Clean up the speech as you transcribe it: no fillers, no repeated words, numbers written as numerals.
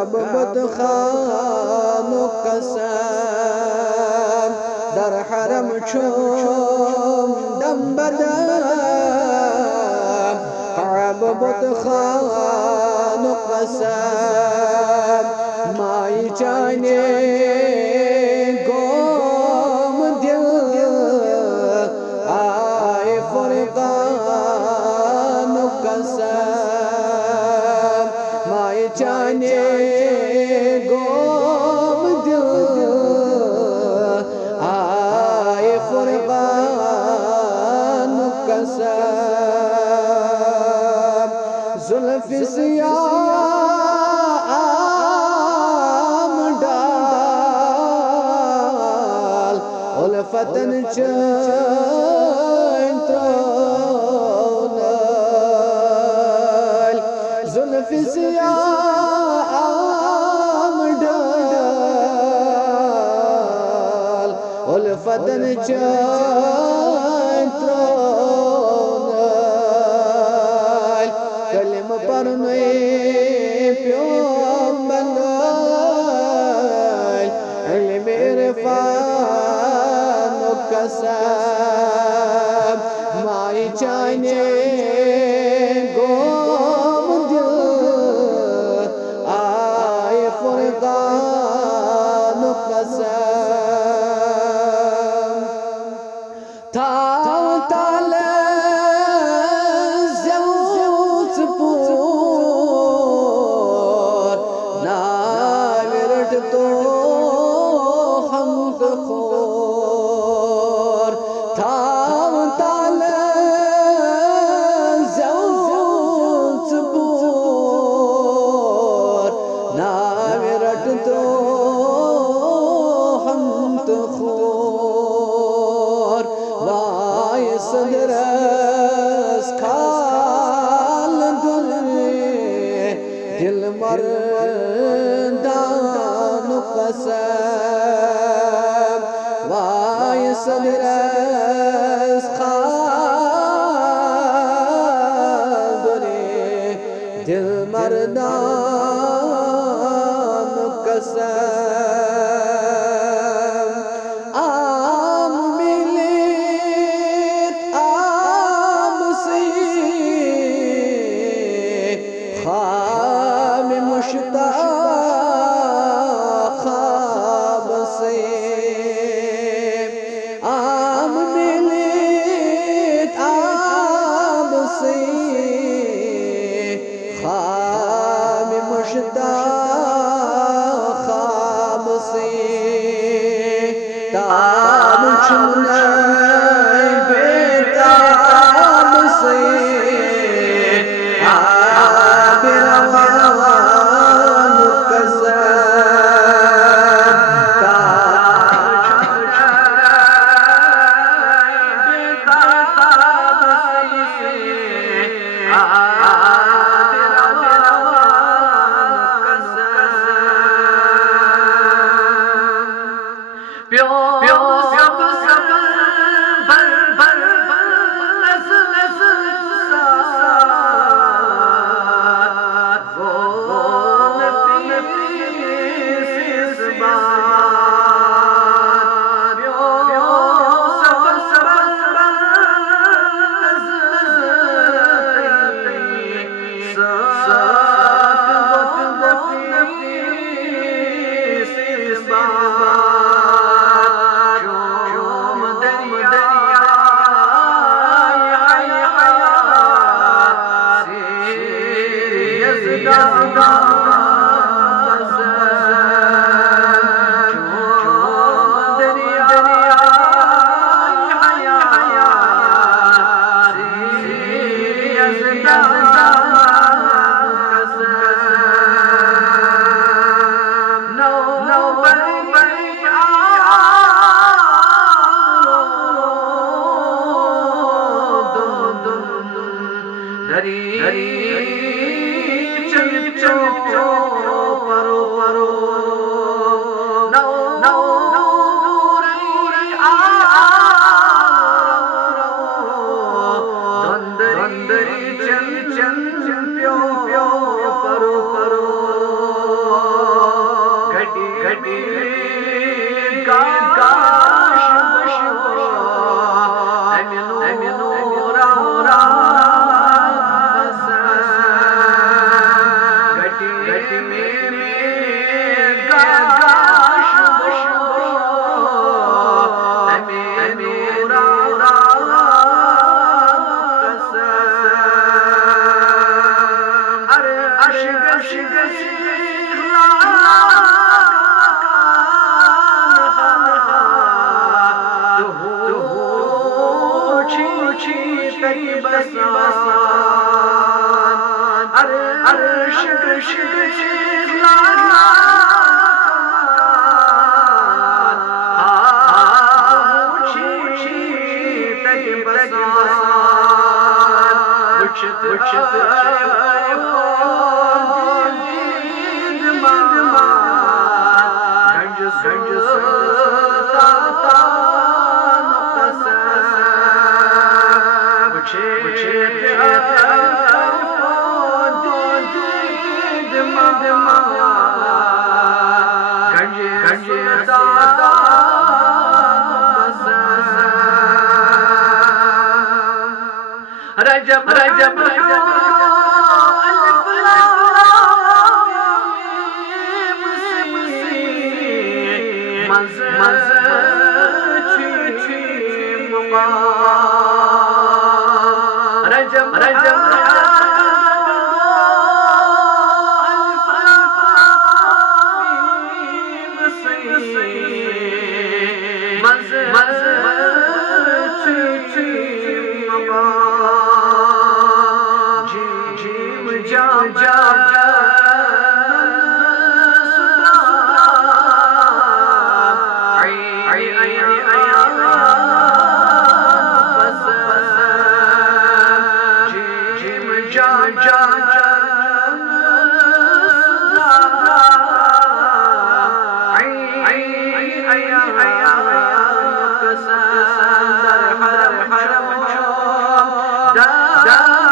कब बुत खानो कसम दर हरम छोम दम बदम कब बुत खानो कसम माई जाने गोम दिल आए फुरकान कसम माई जाने गोम दिल आए फुरकान कसम जुल्फ़ सियाम डाल उल्फ़तन चंत्रोनल जुल्फ़ सियाम डाल उल्फ़तन चंत्रोनल कलम पर प्यो बंगाल इल्म इरफान कसम माई जाने गोम दिल आए फुरकान कसम था ताले तो हम खोर था ताले ज़ौज़ नाम रट तो हम खोर वाय सदरस खाल दिल मर्दान कसम वाय सदरस खाल दिल मर्दान कसम आम मिलित आम से ख्वाब मुश्ताक ख्वाब से आम मिलित आम से ख्वाब मुश्ताक ख्वाब से ताब छूने बेताब से चंद्री चंद प्यो प्यो परो परो Rajab, Rajab, Rajab, Alif Lam Rajab, Rajab, da